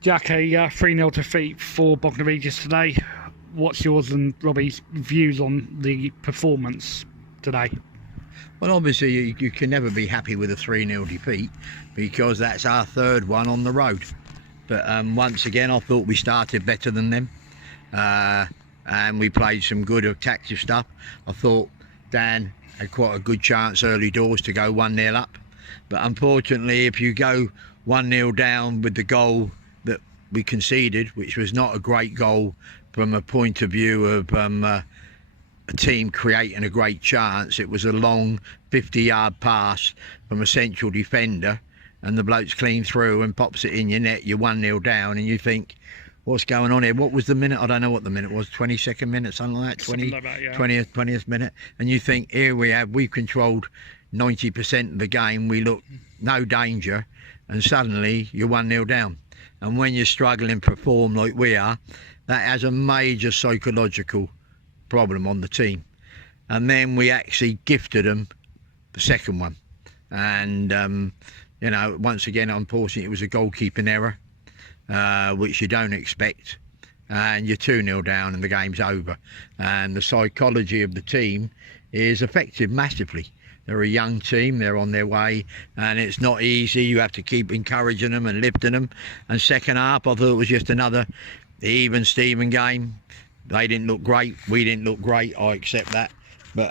Jack, a 3-0 defeat for Bognor Regis today. What's yours and Robbie's views on the performance today? Well, obviously you can never be happy with a 3-0 defeat because that's our third one on the road. But once again, I thought we started better than them, and we played some good attactive stuff. I thought Dan had quite a good chance early doors to go 1-0 up. But unfortunately, if you go 1-0 down with the goal that we conceded, which was not a great goal from a point of view of a team creating a great chance. It was a long 50-yard pass from a central defender, and the bloke's clean through and pops it in your net. You're 1-0 down, and you think, what's going on here? What was the minute? I don't know what the minute was. 22nd minute, something like that. 20th minute. And you think, here we've controlled 90% of the game. We look no danger, and suddenly you're 1-0 down. And when you're struggling to perform like we are, that has a major psychological problem on the team. And then we actually gifted them the second one. And, once again, unfortunately, it was a goalkeeping error, which you don't expect. And you're 2-0 down and the game's over. And the psychology of the team is affected massively. They're a young team, they're on their way, and it's not easy. You have to keep encouraging them and lifting them. And second half, I thought it was just another even Steven game. They didn't look great, we didn't look great, I accept that. But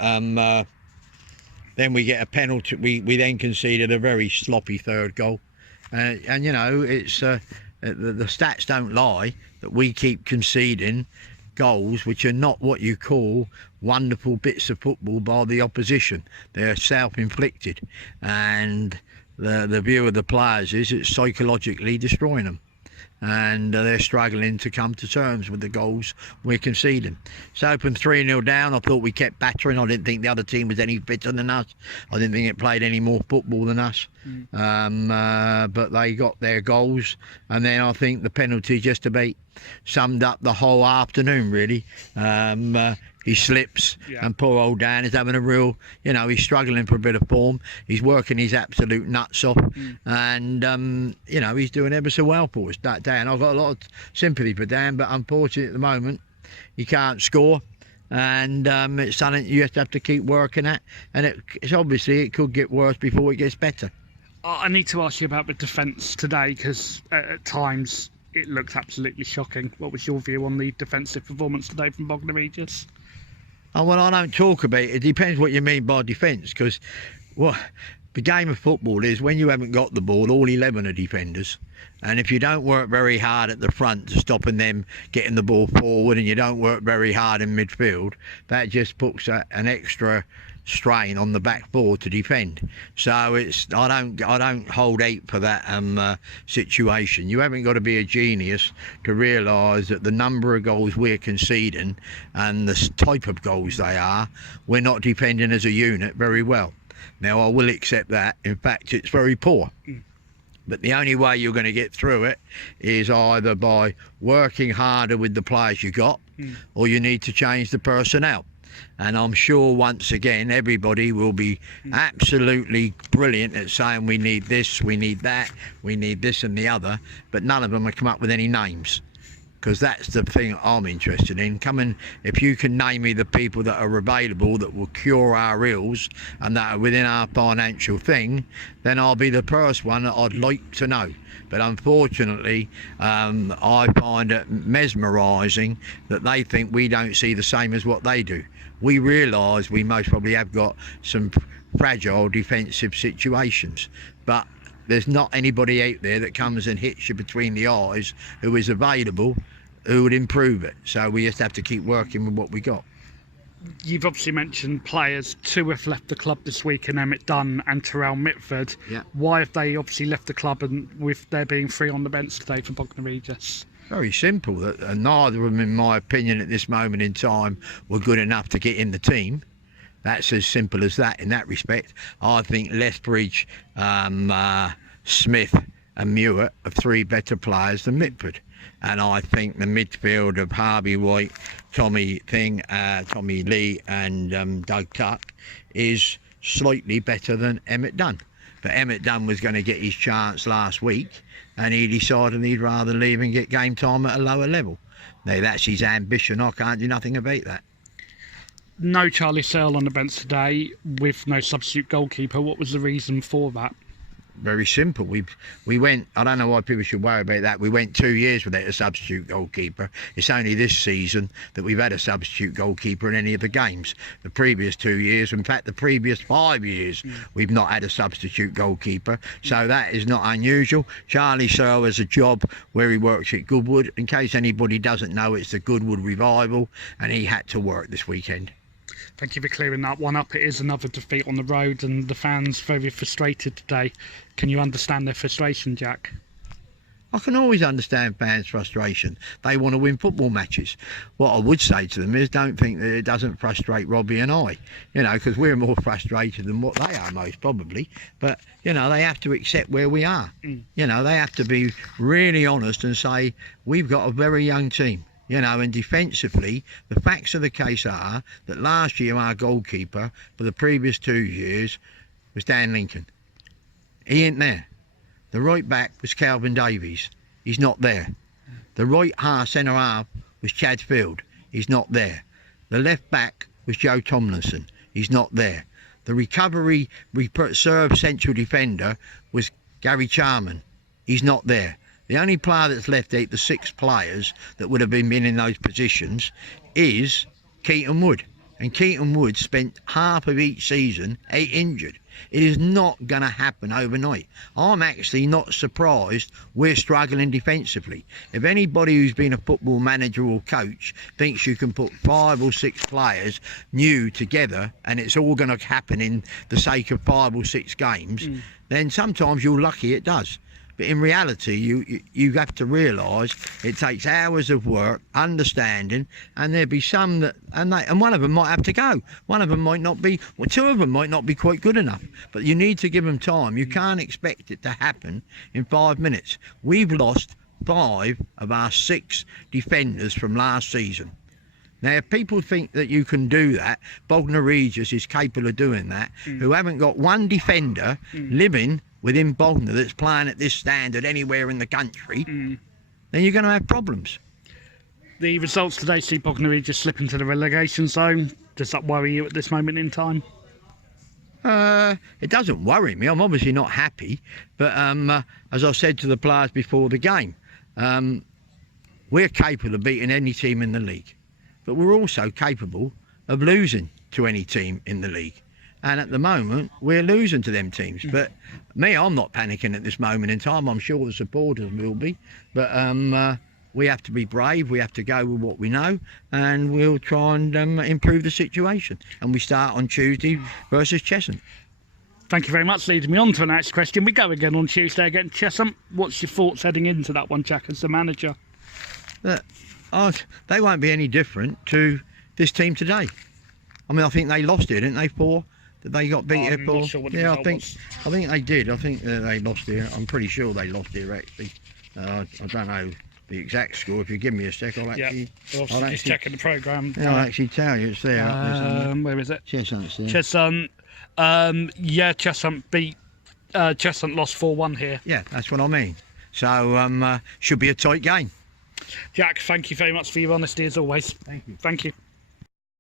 then we get a penalty. We then conceded a very sloppy third goal. It's the stats don't lie that we keep conceding goals which are not what you call wonderful bits of football by the opposition. They're self-inflicted, and the view of the players is it's psychologically destroying them, and they're struggling to come to terms with the goals we're conceding. So from 3-0 down, I thought we kept battering. I didn't think the other team was any fitter than us. I didn't think it played any more football than us. But they got their goals, and then I think the penalty just about summed up the whole afternoon, really. He slips, and poor old Dan is having a real, he's struggling for a bit of form. He's working his absolute nuts off, and, he's doing ever so well for us. Dan, I've got a lot of sympathy for Dan, but unfortunately at the moment, he can't score, and it's something you have to keep working at, and it's obviously it could get worse before it gets better. I need to ask you about the defence today, because at times it looks absolutely shocking. What was your view on the defensive performance today from Bognor Regis? Oh, well, I don't talk about it. It depends what you mean by defence, because the game of football is when you haven't got the ball, all 11 are defenders. And if you don't work very hard at the front to stopping them getting the ball forward, and you don't work very hard in midfield, that just puts an extra strain on the back four to defend. So I don't hold out for that situation. You haven't got to be a genius to realise that the number of goals we're conceding and the type of goals they are, we're not defending as a unit very well. Now, I will accept that. In fact, it's very poor. But the only way you're going to get through it is either by working harder with the players you got, or you need to change the personnel. And I'm sure once again everybody will be absolutely brilliant at saying we need this, we need that, we need this and the other, but none of them have come up with any names, because that's the thing I'm interested in. If you can name me the people that are available that will cure our ills and that are within our financial thing, then I'll be the first one that I'd like to know. But unfortunately, I find it mesmerising that they think we don't see the same as what they do. We realise we most probably have got some fragile defensive situations, but there's not anybody out there that comes and hits you between the eyes who is available, who would improve it. So we just have to keep working with what we got. You've obviously mentioned players. 2 have left the club this week, and Emmett Dunn and Terrell Mitford. Yeah. Why have they obviously left the club, and with there being 3 on the bench today for Bognor Regis? Very simple. Neither of them, in my opinion, at this moment in time, were good enough to get in the team. That's as simple as that in that respect. I think Lethbridge, Smith and Muir are 3 better players than Mitford. And I think the midfield of Harvey White, Tommy Lee and Doug Tuck is slightly better than Emmett Dunn. But Emmett Dunn was going to get his chance last week, and he decided he'd rather leave and get game time at a lower level. Now, that's his ambition. I can't do nothing about that. No Charlie Searle on the bench today with no substitute goalkeeper. What was the reason for that? Very simple. We went, I don't know why people should worry about that. We went 2 years without a substitute goalkeeper. It's only this season that we've had a substitute goalkeeper in any of the games. The previous 2 years, in fact the previous 5 years, we've not had a substitute goalkeeper. So that is not unusual. Charlie Searle has a job where he works at Goodwood. In case anybody doesn't know, it's the Goodwood Revival, and he had to work this weekend. Thank you for clearing that one up. It is another defeat on the road, and the fans very frustrated today. Can you understand their frustration, Jack? I can always understand fans' frustration. They want to win football matches. What I would say to them is, don't think that it doesn't frustrate Robbie and I, you know, because we're more frustrated than what they are most probably. But, you know, they have to accept where we are. You know, they have to be really honest and say, we've got a very young team. You know, and defensively, the facts of the case are that last year our goalkeeper for the previous 2 years was Dan Lincoln. He ain't there. The right back was Calvin Davies. He's not there. The right centre half was Chad Field. He's not there. The left back was Joe Tomlinson. He's not there. The recovery reserve central defender was Gary Charman. He's not there. The only player that's left out the 6 players that would have been in those positions is Keaton Wood. And Keaton Wood spent half of each season out injured. It is not going to happen overnight. I'm actually not surprised we're struggling defensively. If anybody who's been a football manager or coach thinks you can put 5 or 6 players new together and it's all going to happen in the sake of 5 or 6 games, then sometimes you're lucky it does. But in reality, you have to realise it takes hours of work, understanding, and there'll be some that, and one of them might have to go. One of them might not be, well, 2 of them might not be quite good enough. But you need to give them time. You can't expect it to happen in 5 minutes. We've lost 5 of our 6 defenders from last season. Now, if people think that you can do that, Bognor Regis is capable of doing that, who haven't got one defender living within Bognor that's playing at this standard anywhere in the country, then you're going to have problems. The results today see Bognor Regis slip into the relegation zone. Does that worry you at this moment in time? It doesn't worry me. I'm obviously not happy, but as I said to the players before the game, we're capable of beating any team in the league, but we're also capable of losing to any team in the league. And at the moment, we're losing to them teams. But me, I'm not panicking at this moment in time. I'm sure the supporters will be. But we have to be brave. We have to go with what we know. And we'll try and improve the situation. And we start on Tuesday versus Cheshunt. Thank you very much. Leading me on to the next question. We go again on Tuesday against Cheshunt. What's your thoughts heading into that one, Jack, as the manager? They won't be any different to this team today. I mean, I think they lost it, didn't they, they got beat here for? Sure yeah, I think they did. I think they lost it. I'm pretty sure they lost it actually. I don't know the exact score. If you give me a sec, I'll actually. Yeah, I'll actually checking the programme. I'll actually tell you. It's there. Where is it? Cheshunt's there. Cheshunt. Yeah, Cheshunt beat. Cheshunt lost 4-1 here. Yeah, that's what I mean. So should be a tight game. Jack, thank you very much for your honesty as always. Thank you. Thank you.